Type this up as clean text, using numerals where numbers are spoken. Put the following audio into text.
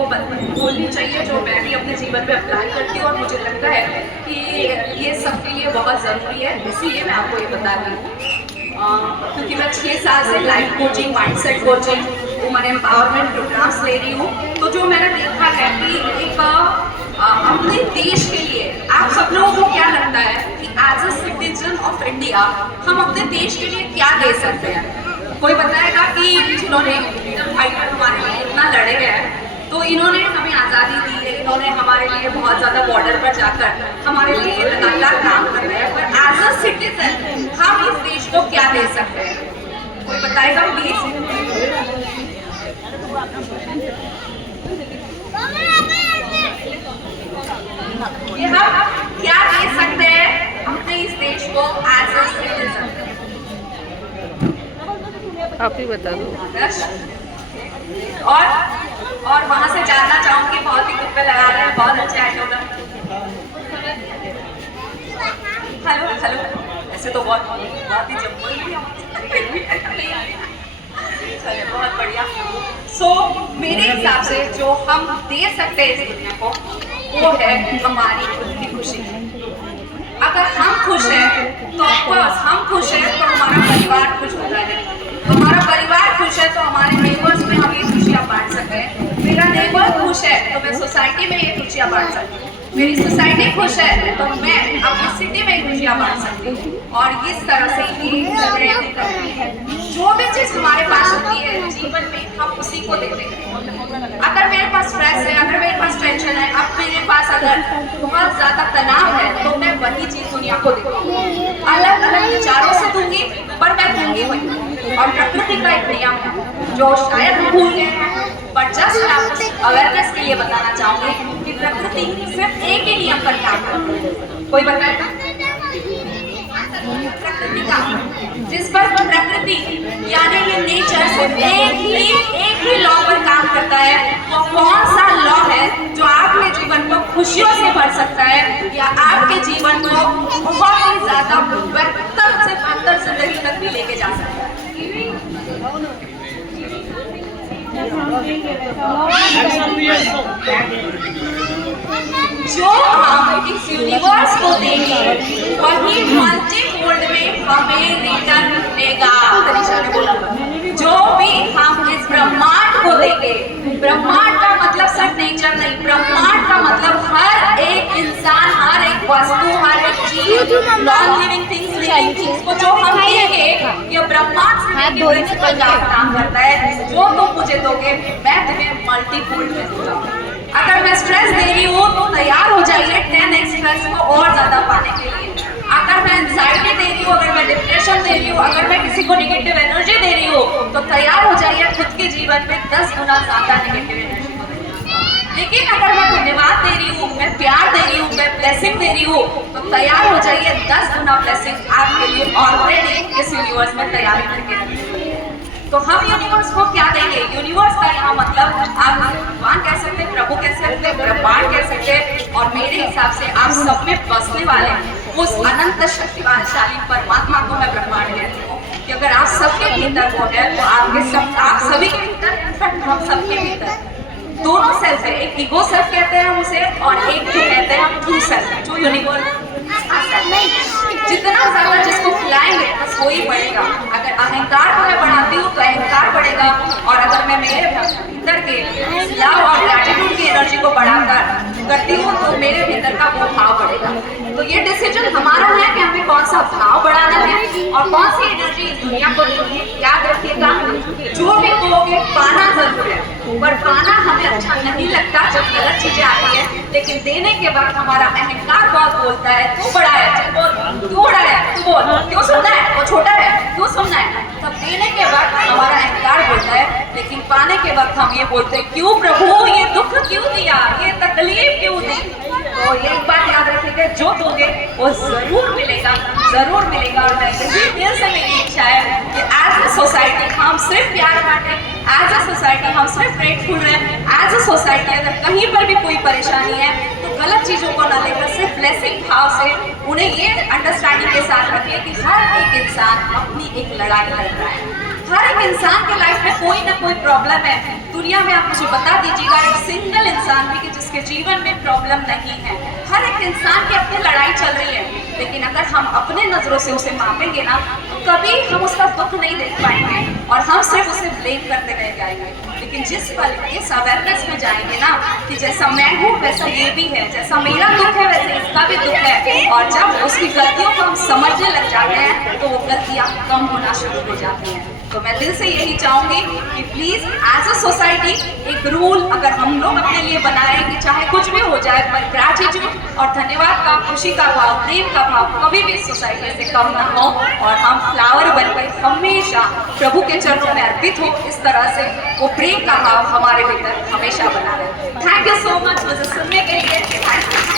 को बोलनी चाहिए, जो मैं भी अपने जीवन में अप्लाई करती हूँ और मुझे लगता है कि ये सबके लिए बहुत ज़रूरी है, इसीलिए मैं आपको ये बता रही हूँ। क्योंकि मैं 6 साल से life coaching, mindset coaching, woman empowerment programmes ले रही हूँ। तो जो मैंने देखा है कि एक अपने देश के लिए आप सब लोगों को क्या लगता है कि as a citizen of India हम अपने देश के लिए क्या दे सकते हैं? कोई बताएगा कि जिन्होंने फ्रीडम फाइटर हमारे लिए इतना लड़े हैं, तो इन्होंने हमें आज़ादी दी है, इन्होंने हमारे लिए बहुत ज़्यादा बॉर्डर पर जाकर हमारे लिए लगातार काम कर रहे हैं, पर एज अ सिटीजन हम इस देश को क्या दे सकते हैं? कोई बताएगा प्लीज? ये हम क्या दे सकते हैं अपने इस देश को एज अ सिटीजन? आप ही बता दो। और वहां से जानना चाहूंगी, बहुत ही तुक्के लगा रहे हैं, बहुत अच्छे आए लोग। हेलो हेलो, ऐसे तो बहुत ही जम्मू चलिए, बहुत बढ़िया। मेरे हिसाब से जो हम दे सकते हैं इस दुनिया को वो है हमारी खुद की खुशी। अगर हम खुश हैं तो ऑफकोर्स हम खुश हैं तो हमारा परिवार खुश होता है, हमारा परिवार खुश है तो हमारे नेबर्स में हम ये खुशियाँ बांट सकते हैं, मेरा नेबर खुश है तो मैं सोसाइटी में ये खुशियाँ बांट सकती हूँ, मेरी सोसाइटी खुश है तो मैं अपनी सिटी में खुशियाँ बांट सकती हूँ। और इस तरह से ये जो भी चीज़ हमारे पास होती है जीवन में हम उसी को देते हैं। अगर मेरे पास स्ट्रेस है, अगर मेरे पास टेंशन है, अब मेरे पास अगर बहुत ज़्यादा तनाव है तो मैं वही चीज़ दुनिया को दूंगी, अलग अलग विचारों से दूंगी, पर मैं दूंगी वही। और प्रकृति का एक नियम है जो शायद हम भूल गए हैं, पर जस्ट मैं आपको अवेयरनेस के लिए बताना चाहूंगी कि प्रकृति सिर्फ एक ही नियम पर काम करती है। कोई बताएगा? प्रकृति का, जिस पर प्रकृति यानी ये नेचर सिर्फ एक ही लॉ पर काम करता है। वो कौन सा लॉ है जो आपके जीवन को खुशियों से भर सकता है या आपके जीवन को बहुत ही ज्यादा बेहतर जिंदगी तक भी लेके जा सकता है? जो हम इस यूनिवर्स को देंगे वही मल्टीफोल्ड में हमें रिटर्न मिलेगा। तनिषा ने बोला जो भी हम इस ब्रह्मांड को देंगे, ब्रह्मांड का मतलब सिर्फ नेचर नहीं, ब्रह्मांड का मतलब हर एक इंसान, हर एक वस्तु, हर एक चीज, non living things, living things को जो हम देंगे, ये ब्रह्मांड से प्रिंसिपल का काम करता है। जो तुम मुझे दोगे मैं तुम्हें मल्टीफोल्ड में दूंगा। अगर मैं स्ट्रेस दे रही हूँ तो तैयार हो जाइए 10x स्ट्रेस को और ज्यादा पाने के लिए। अगर मैं एंजाइटी दे रही हूँ, अगर मैं डिप्रेशन दे रही हूँ, अगर मैं किसी को नेगेटिव एनर्जी दे रही हूँ तो तैयार हो जाइए खुद के जीवन में 10 गुना ज्यादा नेगेटिव एनर्जी को देने। लेकिन अगर मैं धन्यवाद दे रही हूँ, मैं प्यार दे रही हूँ, मैं ब्लेसिंग दे रही हूँ तो तैयार हो जाइए 10 गुना ब्लेसिंग आपके लिए ऑलरेडी इस यूनिवर्स में तैयारी करके रखी है। तो हम यूनिवर्स को क्या देंगे? यूनिवर्स का यहाँ मतलब आप भगवान कह सकते हैं, प्रभु कह सकते हैं, ब्रह्मांड कह सकते हैं, और मेरे हिसाब से आप सब में बसने वाले उस अनंत शक्तिशाली परमात्मा को मैं ब्रह्मांड कहती हूँ। कि अगर आप सबके भीतर वो है तो आप सभी के भीतर, इनफैक्ट हम सबके भीतर दोनों सेल्फ है। एक ईगो सेल्फ कहते हैं हम उसे, और एक जो कहते हैं ट्रू सेल्फ, जो यूनिवर्स। जितना ज्यादा जिसको खिलाएंगे बस वो ही बढ़ेगा। अगर अहंकार को मैं बढ़ाती हूँ तो अहंकार बढ़ेगा, और अगर मैं मेरे भीतर के लव और ग्रैटिट्यूड की एनर्जी को बढ़ाकर करती हूँ तो मेरे भीतर का वो भाव बढ़ेगा। तो ये डिसीजन हमारा है कि हमें कौन सा भाव बढ़ाना है और कौन सी एनर्जी इस दुनिया को देनी है। याद रखिएगा, जो भी कहोगे पाना जरूर है, पर पाना हमें अच्छा नहीं लगता जब गलत चीजें आती है, लेकिन देने के वक्त हमारा अहंकार बहुत बोलता है तू बड़ा है, चल बोल, तू बड़ा है, तू बोल, क्यों सुनना है, वो छोटा है, क्यों सुनना है। तब देने के वक्त हमारा अहंकार बोलता है, लेकिन पाने के वक्त हम ये बोलते हैं क्यों प्रभु ये दुख क्यों दिया, ये तकलीफ क्यों दी। तो एक बात याद रखिएगा, जो दोगे वो जरूर मिलेगा, जरूर मिलेगा। और मैं दिल से मेरी इच्छा है कि एज ए सोसाइटी हम सिर्फ प्यार बांटें, एज ए सोसाइटी हम सिर्फ ग्रेटफुल रहें, एज ए सोसाइटी अगर कहीं पर भी कोई परेशानी है तो गलत चीज़ों को न लेकर सिर्फ ब्लेसिंग भाव से उन्हें ये अंडरस्टैंडिंग के साथ रखिए कि हर एक इंसान अपनी एक लड़ाई लड़ रहा है, हर एक इंसान के लाइफ में कोई ना कोई प्रॉब्लम है। दुनिया में आप मुझे बता दीजिएगा एक सिंगल इंसान भी कि जिसके जीवन में प्रॉब्लम नहीं है। हर एक इंसान की अपनी लड़ाई चल रही है, लेकिन अगर हम अपने नजरों से उसे मापेंगे ना तो कभी हम उसका दुख नहीं देख पाएंगे और हम सिर्फ उसे ब्लेम करते रह जाएंगे। लेकिन जिस पल इस अवेयरनेस में जाएंगे ना कि जैसा मैं हूँ वैसा ये भी है, जैसा मेरा दुख है वैसे इसका भी दुख है, और जब उसकी गलतियों को हम समझने लग जाते हैं तो वो गलतियाँ कम होना शुरू हो जाती हैं। तो मैं दिल से यही चाहूंगी कि प्लीज एज अ सोसाइटी एक रूल अगर हम लोग अपने लिए बनाए कि चाहे कुछ भी हो जाए पर ग्रैटिट्यूड और धन्यवाद का, खुशी का भाव, प्रेम का भाव कभी भी सोसाइटी से कम ना हो और हम फ्लावर बनकर हमेशा प्रभु के चरणों में अर्पित हो। इस तरह से वो प्रेम का भाव हमारे भीतर हमेशा बना रहे। थैंक यू सो मच मुझे सुनने के लिए। Thank you.